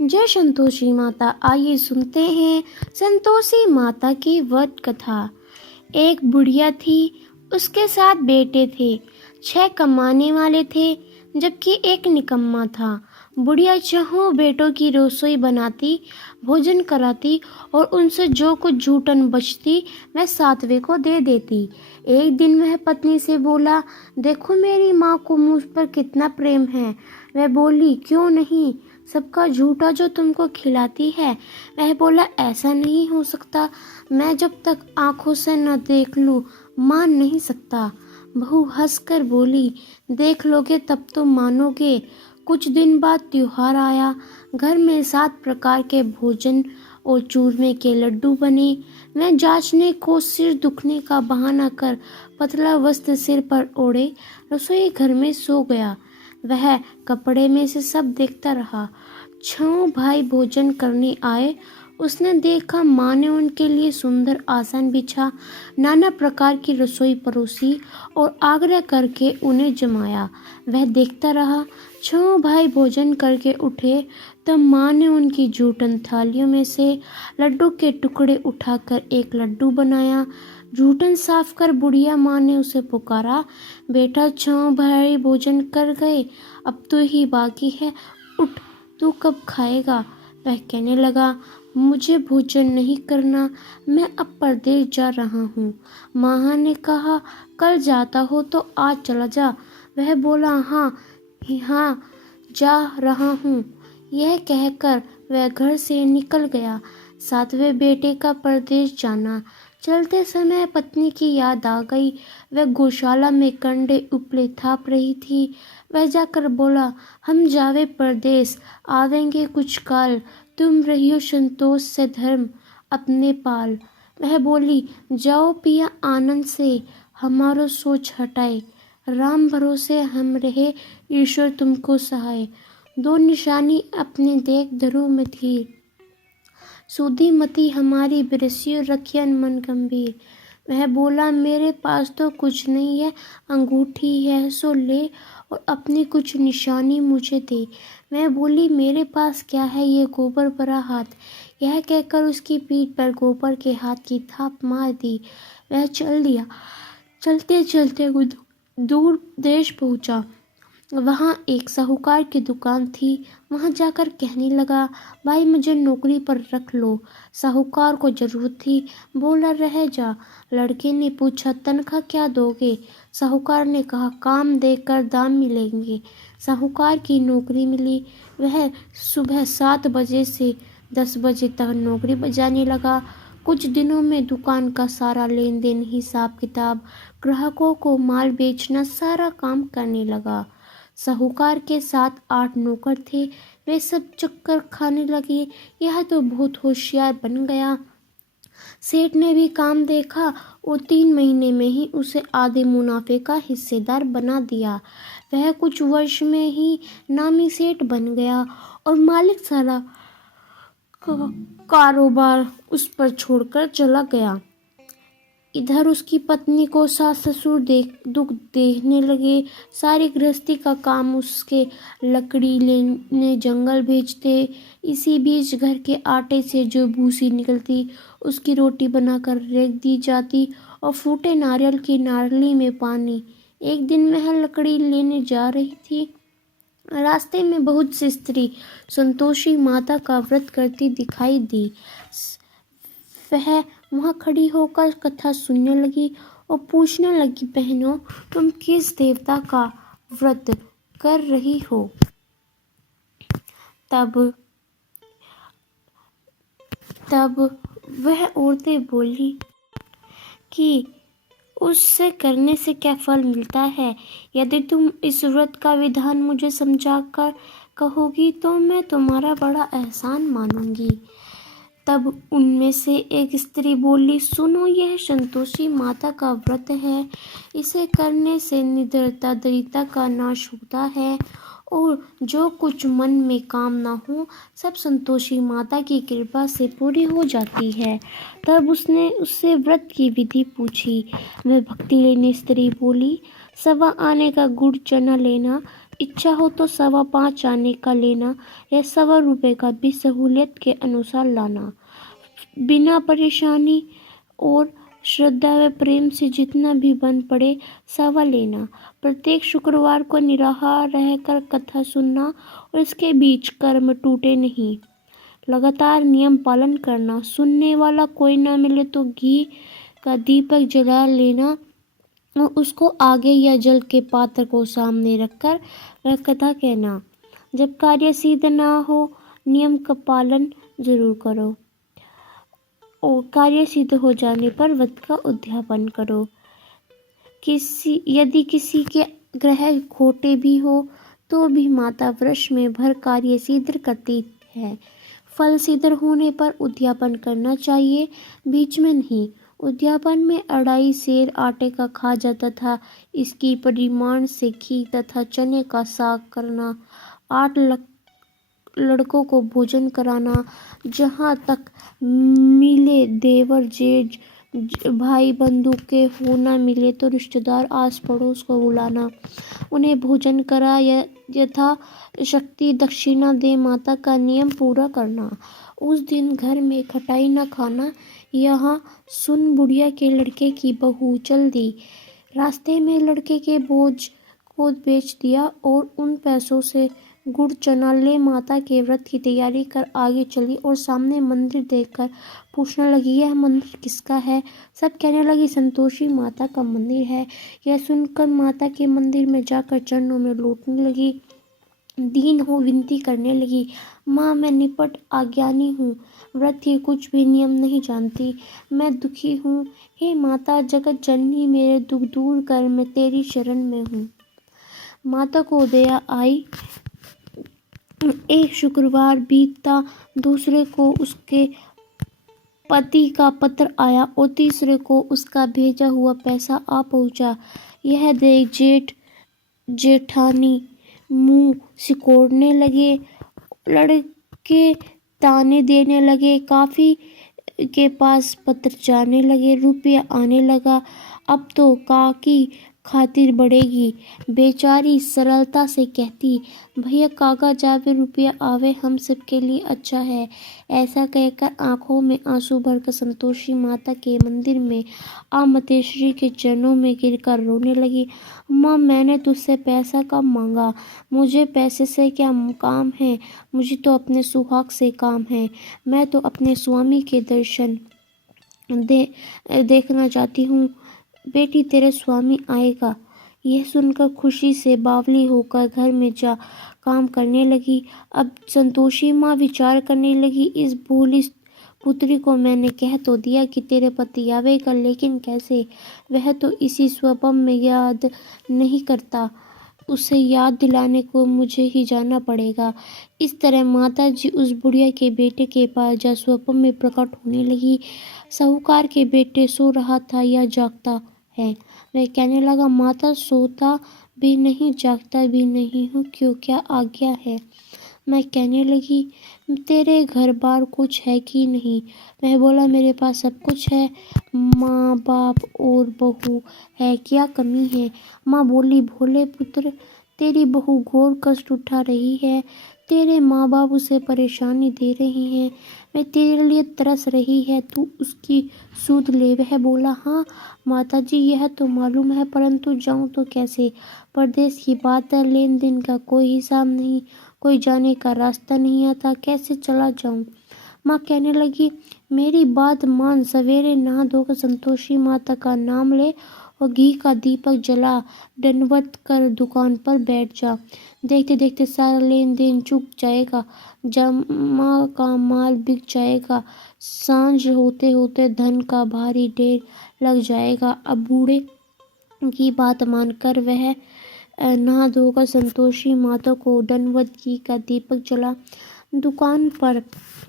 जय संतोषी माता। आइए सुनते हैं संतोषी माता की व्रत कथा। एक बुढ़िया थी, उसके 7 बेटे थे। 6 कमाने वाले थे जबकि एक निकम्मा था। बुढ़िया चारों बेटों की रसोई बनाती, भोजन कराती और उनसे जो कुछ जूठन बचती वह 7वें को दे देती। एक दिन वह पत्नी से बोला, देखो मेरी माँ को मुझ पर कितना प्रेम है। वह बोली, क्यों नहीं, सबका झूठा जो तुमको खिलाती है। वह बोला, ऐसा नहीं हो सकता, मैं जब तक आंखों से न देख लूं मान नहीं सकता। बहू हंसकर बोली, देख लोगे तब तो मानोगे। कुछ दिन बाद त्योहार आया। घर में 7 प्रकार के भोजन और चूरमे के लड्डू बने। मैं जांचने को सिर दुखने का बहाना कर पतला वस्त्र सिर पर ओढ़े रसोई घर में सो गया। वह कपड़े में से सब देखता रहा। 6 भाई भोजन करने आए। उसने देखा माँ ने उनके लिए सुंदर आसन बिछा, नाना प्रकार की रसोई परोसी और आग्रह करके उन्हें जमाया। वह देखता रहा। 6 भाई भोजन करके उठे तब माँ ने उनकी जूठन थालियों में से लड्डू के टुकड़े उठाकर एक लड्डू बनाया। जूठन साफ कर बुढ़िया माँ ने उसे पुकारा, बेटा 6 भाई भोजन कर गए, अब तो ही बाकी है, उठ, तू कब खाएगा। वह कहने लगा, मुझे भोजन नहीं करना, मैं अब परदेश जा रहा हूँ। माँ ने कहा, कल जाता हो तो आज चला जा। वह बोला, हाँ हाँ जा रहा हूँ। यह कहकर वह घर से निकल गया। 7वें बेटे का परदेश जाना। चलते समय पत्नी की याद आ गई। वह गौशाला में कंडे उपले थाप रही थी। वह जाकर बोला, हम जावे परदेश, आवेंगे कुछ काल, तुम रहियो संतोष से धर्म अपने पाल। वह बोली, जाओ पिया आनंद से, हमारो सोच हटाए, राम भरोसे हम रहे, ईश्वर तुमको सहाय। 2 निशानी अपने देख धरो में थी, सुधी मती हमारी बिरसियो रखियन मन गंभीर। वह बोला, मेरे पास तो कुछ नहीं है, अंगूठी है सो ले और अपनी कुछ निशानी मुझे दे। मैं बोली, मेरे पास क्या है, ये गोबर भरा हाथ। यह कहकर उसकी पीठ पर गोबर के हाथ की थाप मार दी। वह चल दिया। चलते चलते दूर देश पहुंचा। वहाँ एक साहूकार की दुकान थी। वहाँ जाकर कहने लगा, भाई मुझे नौकरी पर रख लो। साहूकार को जरूरत थी, बोला, रह जा। लड़के ने पूछा, तनख्वाह क्या दोगे। साहूकार ने कहा, काम देकर दाम मिलेंगे। साहूकार की नौकरी मिली। वह सुबह 7 बजे से 10 बजे तक नौकरी बजाने लगा। कुछ दिनों में दुकान का सारा लेन देन, हिसाब किताब, ग्राहकों को माल बेचना, सारा काम करने लगा। साहूकार के 7-8 नौकर थे। वे सब चक्कर खाने लगे, यह तो बहुत होशियार बन गया। सेठ ने भी काम देखा और 3 महीने में ही उसे आधे मुनाफे का हिस्सेदार बना दिया। वह कुछ वर्ष में ही नामी सेठ बन गया और मालिक सारा कारोबार उस पर छोड़कर चला गया। इधर उसकी पत्नी को सास ससुर दुख देखने लगे। सारी गृहस्थी का काम उसके लकड़ी लेने जंगल भेजते। इसी बीच घर के आटे से जो भूसी निकलती उसकी रोटी बनाकर रख दी जाती और फूटे नारियल की नारली में पानी। एक दिन वह लकड़ी लेने जा रही थी। रास्ते में बहुत सी स्त्री संतोषी माता का व्रत करती दिखाई दी। वह वहाँ खड़ी होकर कथा सुनने लगी और पूछने लगी, बहनों तुम किस देवता का व्रत कर रही हो। तब वह औरतें बोली कि उससे करने से क्या फल मिलता है। यदि तुम इस व्रत का विधान मुझे समझाकर कहोगी तो मैं तुम्हारा बड़ा एहसान मानूंगी। तब उनमें से एक स्त्री बोली, सुनो, यह संतोषी माता का व्रत है। इसे करने से निडरता दरिद्रता का नाश होता है और जो कुछ मन में कामना हो सब संतोषी माता की कृपा से पूरी हो जाती है। तब उसने उससे व्रत की विधि पूछी। वह भक्ति लेने स्त्री बोली, 1.25 आने का गुड़ चना लेना, इच्छा हो तो 5.25 आने का लेना या 1.25 रुपये का भी सहूलियत के अनुसार लाना। बिना परेशानी और श्रद्धा व प्रेम से जितना भी बन पड़े सवा लेना। प्रत्येक शुक्रवार को निराहार रहकर कथा सुनना और इसके बीच कर्म टूटे नहीं। लगातार नियम पालन करना। सुनने वाला कोई ना मिले तो घी का दीपक जला लेना और उसको आगे या जल के पात्र को सामने रखकर वह कथा कहना। जब कार्य सिद्ध ना हो नियम का पालन जरूर करो और कार्य सिद्ध हो जाने पर व्रत का उद्यापन करो। यदि किसी के ग्रह खोटे भी हो तो भी माता वृष में भर कार्य सिद्ध करती है। फल सिद्ध होने पर उद्यापन करना चाहिए, बीच में नहीं। उद्यापन में 2.5 सेर आटे का खाजा तथा इसकी परिमाण से घी तथा चने का साग करना, 8 लड़कों को भोजन कराना, जहाँ तक मिले देवर जेठ भाई बंधु के हो न मिले तो रिश्तेदार आस पड़ोस को बुलाना, उन्हें भोजन करा यथा शक्ति दक्षिणा दे माता का नियम पूरा करना। उस दिन घर में खटाई न खाना। यहाँ सुन बुढ़िया के लड़के की बहू चल दी। रास्ते में लड़के के बोझ को बेच दिया और उन पैसों से गुड़ चना ले माता के व्रत की तैयारी कर आगे चली और सामने मंदिर देखकर पूछने लगी, यह मंदिर किसका है? सब कहने लगी, संतोषी माता का मंदिर है। यह सुनकर माता के मंदिर में जाकर चरणों में लौटने लगी, दीन हो विनती करने लगी, माँ मैं निपट अज्ञानी हूँ, व्रत के कुछ भी नियम नहीं जानती, मैं दुखी हूँ। हे माता जगत जननी मेरे दुख दूर कर, मैं तेरी शरण में हूँ। माता को दया आई। एक शुक्रवार बीतता, दूसरे को उसके पति का पत्र आया और तीसरे को उसका भेजा हुआ पैसा आ पहुंचा। यह देख जेठ जेठानी मुंह सिकोड़ने लगे, लड़के ताने देने लगे, काफी के पास पत्र जाने लगे, रुपया आने लगा, अब तो काकी खातिर बढ़ेगी। बेचारी सरलता से कहती, भैया काका जावे रुपया आवे हम सबके लिए अच्छा है। ऐसा कहकर आंखों में आंसू भरकर संतोषी माता के मंदिर में आमतेश्वरी के चरणों में गिरकर रोने लगी। माँ मैंने तुझसे पैसा कब मांगा? मुझे पैसे से क्या काम है? मुझे तो अपने सुहाग से काम है। मैं तो अपने स्वामी के दर्शन देखना चाहती हूँ। बेटी तेरे स्वामी आएगा। यह सुनकर खुशी से बावली होकर घर में जा काम करने लगी। अब संतोषी माँ विचार करने लगी, इस भोली पुत्री को मैंने कह तो दिया कि तेरे पति आवेगा, लेकिन कैसे? वह तो इसी स्वप्न में याद नहीं करता, उसे याद दिलाने को मुझे ही जाना पड़ेगा। इस तरह माता जी उस बुढ़िया के बेटे के पास जा स्वप्न में प्रकट होने लगी। साहूकार के बेटे सो रहा था या जागता है? वह कहने लगा, माता सोता भी नहीं जागता भी नहीं हूँ, क्यों क्या आज्ञा है? मैं कहने लगी, तेरे घर बार कुछ है कि नहीं? वह बोला, मेरे पास सब कुछ है, माँ बाप और बहू है, क्या कमी है? माँ बोली, भोले पुत्र तेरी बहू घोर कष्ट उठा रही है, तेरे माँ बाप उसे परेशानी दे रही हैं, वह तेरे लिए तरस रही है, तू उसकी सूद ले। वह बोला, हाँ माता जी यह तो मालूम है, परंतु जाऊं तो कैसे? परदेश की बात है, लेन देन का कोई हिसाब नहीं, कोई जाने का रास्ता नहीं आता, कैसे चला जाऊं? माँ कहने लगी, मेरी बात मान, सवेरे नहा धोकर संतोषी माता का नाम ले और घी का दीपक जला दंडवत कर दुकान पर बैठ जा। देखते देखते सारा लेन देन चुक जाएगा, जमा का माल बिक जाएगा, सांझ होते होते धन का भारी ढेर लग जाएगा। अब बूढ़े की बात मानकर वह नहा धोकर संतोषी माता को दंडवत घी का दीपक जला दुकान पर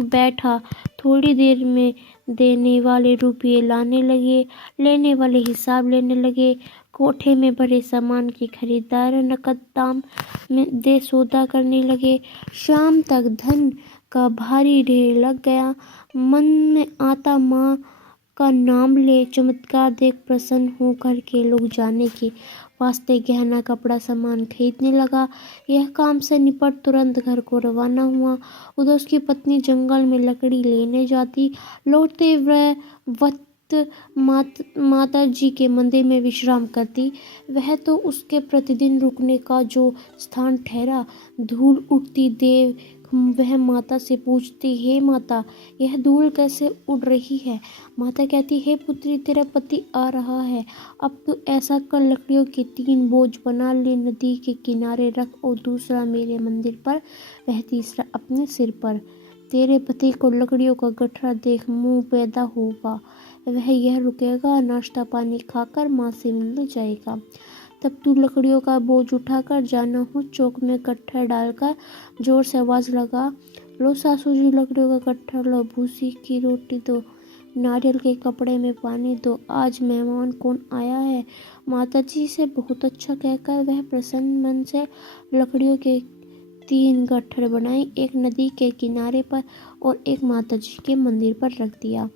बैठा। थोड़ी देर में देने वाले रुपये लाने लगे, लेने वाले हिसाब लेने लगे। कोठे में भरे सामान के खरीदार नकद दाम में दे सौदा करने लगे। शाम तक धन का भारी ढेर लग गया। मन में आता, माँ का नाम ले, चमत्कार देख प्रसन्न हो घर के लोग जाने के। वास्ते गहना कपड़ा सामान खरीदने लगा। यह काम से निपट तुरंत घर को रवाना हुआ। उधर उसकी पत्नी जंगल में लकड़ी लेने जाती। लौटते वह वक्त माता जी के मंदिर में विश्राम करती। वह तो उसके प्रतिदिन रुकने का जो स्थान ठहरा। धूल उड़ती देव वह माता से पूछती, हे माता, यह धूल कैसे उड़ रही है? माता कहती, हे पुत्री, तेरा पति आ रहा है। अब तू ऐसा कर, लकड़ियों के 3 बोझ बना ले, नदी के किनारे रख, और दूसरा मेरे मंदिर पर, वह तीसरा अपने सिर पर। तेरे पति को लकड़ियों का गठरा देख मुंह पैदा होगा। वह यह रुकेगा, नाश्ता पानी खाकर माँ से मिलने जाएगा। तब तू लकड़ियों का बोझ उठाकर जाना हो, चौक में गट्ठर डालकर जोर से आवाज लगा, लो सासू जी लकड़ियों का गट्ठर लो, भूसी की रोटी दो, नारियल के कपड़े में पानी दो, आज मेहमान कौन आया है? माता जी से बहुत अच्छा कहकर वह प्रसन्न मन से लकड़ियों के 3 गट्ठर बनाई, एक नदी के किनारे पर और एक माता जी के मंदिर पर रख दिया।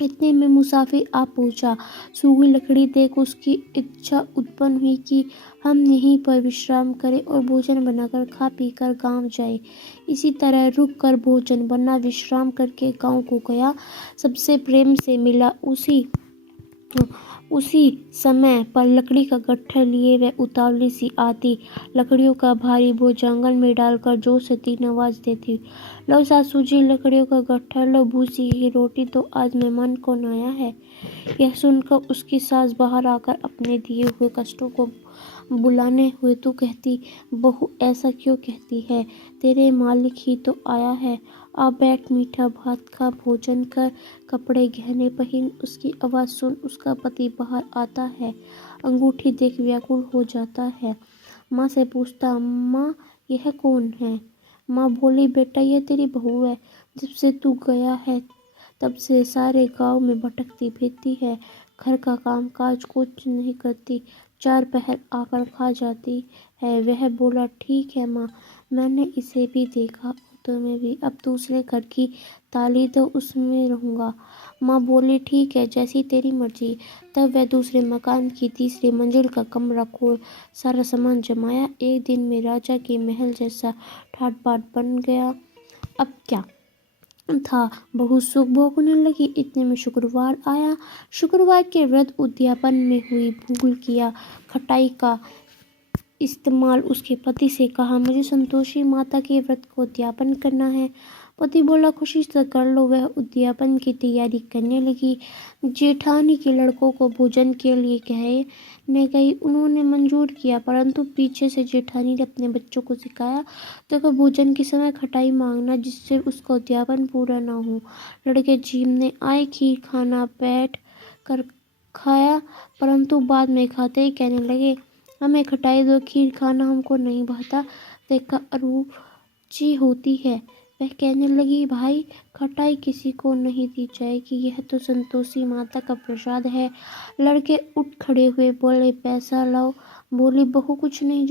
इतने में मुसाफिर आ पहुंचा। सूखी लकड़ी देख उसकी इच्छा उत्पन्न हुई कि हम यहीं पर विश्राम करें और भोजन बनाकर खा पी कर गाँव जाए। इसी तरह रुक कर भोजन बना, विश्राम करके गाँव को गया। सबसे प्रेम से मिला। उसी समय पर लकड़ी का गट्ठर लिए वह उतावली सी आती, लकड़ियों का भारी बोझ आंगन में डालकर जोर से 3 आवाज देती, लो सासू जी लकड़ियों का गट्ठर लो, भूसी की रोटी तो, आज मेहमान कौन आया है? यह सुनकर उसकी सास बाहर आकर अपने दिए हुए कष्टों को बुलाने हुए तो कहती, बहू ऐसा क्यों कहती है? तेरे मालिक ही तो आया है। आ बैठ, मीठा भात खा, भोजन कर, कपड़े गहने पहन। उसकी आवाज़ सुन उसका पति बाहर आता है। अंगूठी देख व्याकुल हो जाता है। माँ से पूछता, माँ यह कौन है? माँ बोली, बेटा यह तेरी बहू है। जब से तू गया है तब से सारे गांव में भटकती फिरती है, घर का काम काज कुछ नहीं करती, 4 पहर आकर खा जाती है। वह बोला, ठीक है माँ, मैंने इसे भी देखा, तुम्हें भी, अब दूसरे घर की ताली दो, उसमें रहूँगा। माँ बोली, ठीक है, जैसी तेरी मर्जी। तब वह दूसरे मकान की 3री मंजिल का कमरा खोल सारा सामान जमाया। एक दिन में राजा के महल जैसा ठाट बाट बन गया। अब क्या था, बहुत सुख भोगने लगी। इतने में शुक्रवार आया। शुक्रवार के व्रत उद्यापन में हुई भूल किया खटाई का इस्तेमाल उसके पति से कहा, मुझे संतोषी माता के व्रत को उद्यापन करना है। पति बोला, खुशी से कर लो। वह उद्यापन की तैयारी करने लगी। जेठानी के लड़कों को भोजन के लिए कहने गई। उन्होंने मंजूर किया, परंतु पीछे से जेठानी ने अपने बच्चों को सिखाया तो भोजन के समय खटाई मांगना, जिससे उसका उद्यापन पूरा न हो। लड़के जीमने आए, खीर खाना बैठ कर खाया, परंतु बाद में खाते ही कहने लगे, हमें खटाई दो, खीर खाना हमको नहीं भाता, देखकर अरुचि होती है। वह कहने लगी, भाई खटाई किसी को नहीं दी जाएगी, यह तो संतोषी माता का प्रसाद है। लड़के उठ खड़े हुए, बोले, पैसा लाओ। बोली, बहू कुछ नहीं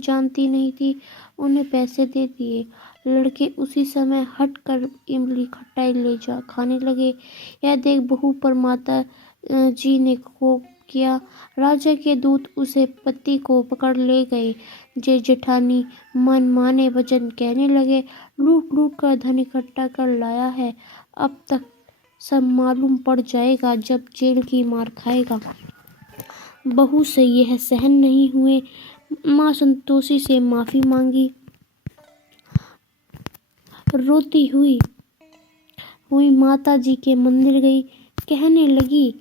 जानती नहीं थी। उन्हें पैसे दे दिए। लड़के उसी समय हट कर इमली खटाई ले जा खाने लगे। यह देख बहू पर माता जी ने कोप किया। राजा के दूत उसे पति को पकड़ ले गए। जेठानी मन माने वचन कहने लगे, लूट लूट कर धन इकट्ठा कर लाया है, अब तक सब मालूम पड़ जाएगा जब जेल की मार खाएगा। बहू से यह सहन नहीं हुए। माँ संतोषी से माफी मांगी। रोती हुई माता जी के मंदिर गई। कहने लगी,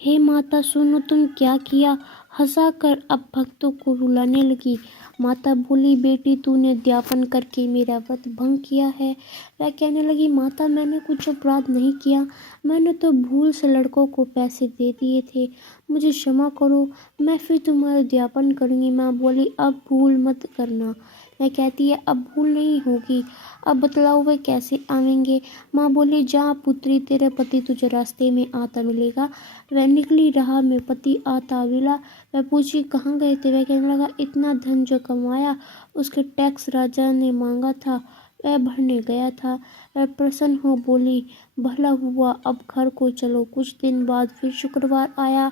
हे माता सुनो, तुम क्या किया? हंसा कर अब भक्तों को रुलाने लगी। माता बोली, बेटी तूने उद्यापन करके मेरा व्रत भंग किया है। वह कहने लगी, माता मैंने कुछ अपराध नहीं किया, मैंने तो भूल से लड़कों को पैसे दे दिए थे, मुझे क्षमा करो, मैं फिर तुम्हारा उद्यापन करूँगी। माँ बोली, अब भूल मत करना। वह कहती है, अब भूल नहीं होगी, अब बतलाओ वे कैसे आवेंगे? माँ बोली, जा पुत्री, तेरे पति तुझे रास्ते में आता मिलेगा। वह निकली, राह में पति आता मिला। वह पूछी, कहाँ गए थे? वह कहने लगा, इतना धन जो कमाया उसके टैक्स राजा ने मांगा था, वह भरने गया था। वह प्रसन्न हो बोली, भला हुआ, अब घर को चलो। कुछ दिन बाद फिर शुक्रवार आया।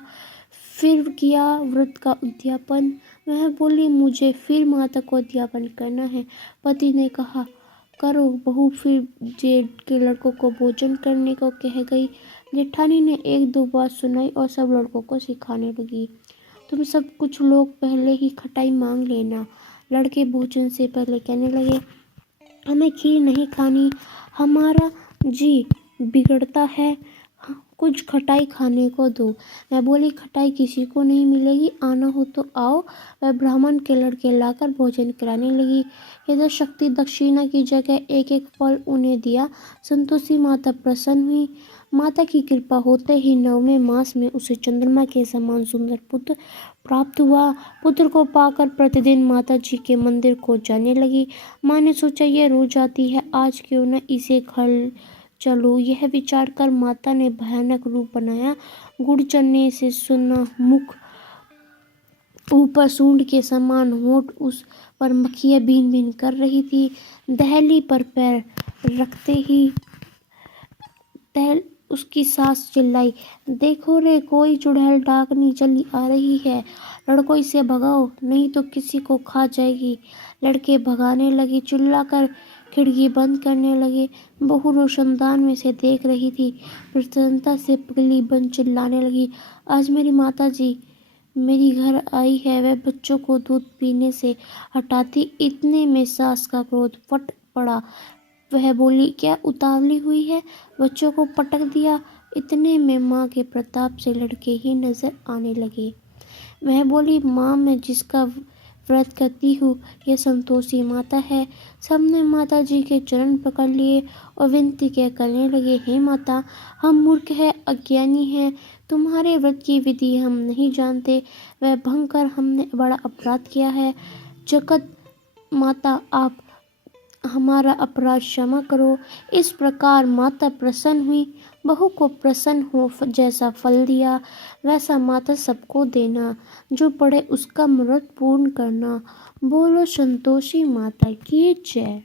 फिर किया व्रत का उद्यापन। वह बोली, मुझे फिर माता को उद्यापन करना है। पति ने कहा, करो। बहू फिर जेठ के लड़कों को भोजन करने को कह गई। जेठानी ने एक दो बात सुनाई और सब लड़कों को सिखाने लगी। तुम सब कुछ लोग पहले ही खटाई मांग लेना। लड़के भोजन से पहले कहने लगे, हमें खीर नहीं खानी, हमारा जी बिगड़ता है, कुछ खटाई खाने को दो। मैं बोली, खटाई किसी को नहीं मिलेगी, आना हो तो आओ। वह ब्राह्मण के लड़के लाकर भोजन कराने लगी। यथाशक्ति दक्षिणा की जगह एक एक फल उन्हें दिया। संतोषी माता प्रसन्न हुई। माता की कृपा होते ही 9वें मास में उसे चंद्रमा के समान सुंदर पुत्र प्राप्त हुआ। पुत्र को पाकर प्रतिदिन माता जी के मंदिर को जाने लगी। माँ ने सोचा, यह रोज आती है, आज क्यों न इसे घर चलो। यह विचार कर माता ने भयानक रूप बनाया। गुड़ चने से सुना मुख, ऊपर सूंड के समान होंठ, उस पर मक्खियाँ बीन बीन कर रही थी। दहली पर पैर रखते ही उसकी सास चिल्लाई, देखो रे, कोई चुड़ैल डाकनी चली आ रही है, लड़कों इसे भगाओ, नहीं तो किसी को खा जाएगी। लड़के भगाने लगे, चिल्लाकर खिड़की बंद करने लगे। बहू रोशनदान में से देख रही थी। प्रसन्नता से पगली बन चिल्लाने लगी, आज मेरी माता जी मेरी घर आई है, वह बच्चों को दूध पीने से हटाती। इतने में सास का क्रोध फट पड़ा। वह बोली, क्या उतावली हुई है, बच्चों को पटक दिया। इतने में माँ के प्रताप से लड़के ही नजर आने लगे। वह बोली, माँ, मैं जिसका व्रत करती हूँ यह संतोषी माता है। सबने माता जी के चरण पकड़ लिए और विनती के करने लगे, हे माता, हम मूर्ख हैं, अज्ञानी हैं, तुम्हारे व्रत की विधि हम नहीं जानते, वह भंग कर हमने बड़ा अपराध किया है। जगत माता, आप हमारा अपराध क्षमा करो। इस प्रकार माता प्रसन्न हुई। बहू को प्रसन्न हो जैसा फल दिया वैसा माता सबको देना। जो पढ़े उसका व्रत पूर्ण करना। बोलो संतोषी माता की जय।